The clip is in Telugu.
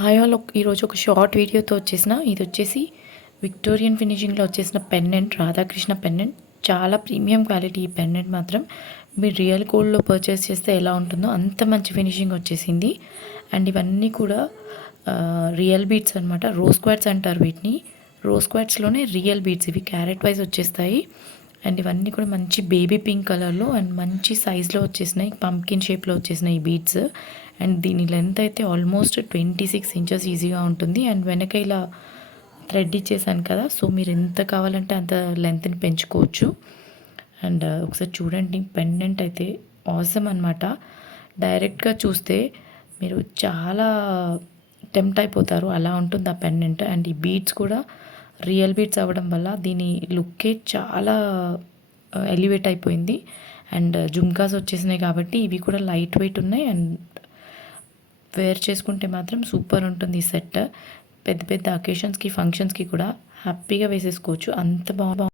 హాయ్ ఆల్ ఈరోజు ఒక షార్ట్ వీడియోతో వచ్చేసిన ఇది వచ్చేసి విక్టోరియన్ ఫినిషింగ్లో వచ్చేసిన పెండెంట్, రాధాకృష్ణ పెండెంట్. చాలా ప్రీమియం క్వాలిటీ ఈ పెండెంట్ మాత్రం. మీరు రియల్ గోల్డ్లో పర్చేస్ చేస్తే ఎలా ఉంటుందో అంత మంచి ఫినిషింగ్ వచ్చేసింది. అండ్ ఇవన్నీ కూడా రియల్ బీడ్స్ అనమాట. రోజ్ క్వార్ట్స్ అంటారు వీటిని. రోజ్ క్వార్ట్స్లోనే రియల్ బీడ్స్, ఇవి క్యారెట్ వైజ్ వచ్చేస్తాయి. అండ్ ఇవన్నీ కూడా మంచి బేబీ పింక్ కలర్లో అండ్ మంచి సైజులో వచ్చేసినాయి, పంప్కిన్ షేప్లో వచ్చేసినాయి ఈ బీడ్స్. అండ్ దీని లెంత్ అయితే ఆల్మోస్ట్ 26 ఇంచెస్ ఈజీగా ఉంటుంది. అండ్ వెనక ఇలా థ్రెడ్ ఇచ్చేసాను కదా, సో మీరు ఎంత కావాలంటే అంత లెంత్ని పెంచుకోవచ్చు. అండ్ ఒకసారి చూడండి, పెండెంట్ అయితే ఆసమ్ అనమాట. డైరెక్ట్గా చూస్తే మీరు చాలా టెంప్ట్ అయిపోతారు, అలా ఉంటుంది ఆ పెండెంట్. అండ్ ఈ బీడ్స్ కూడా రియల్ బీడ్స్ అవ్వడం వల్ల దీని లుక్కే చాలా ఎలివేట్ అయిపోయింది. అండ్ జుమ్కాస్ వచ్చేసినాయి కాబట్టి ఇవి కూడా లైట్ వెయిట్ ఉన్నాయి. అండ్ వేర్ చేసుకుంటే మాత్రం సూపర్ ఉంటుంది ఈ సెట్. పెద్ద పెద్ద అకేషన్స్కి, ఫంక్షన్స్కి కూడా హ్యాపీగా వేసేసుకోవచ్చు, అంత బాగుంది.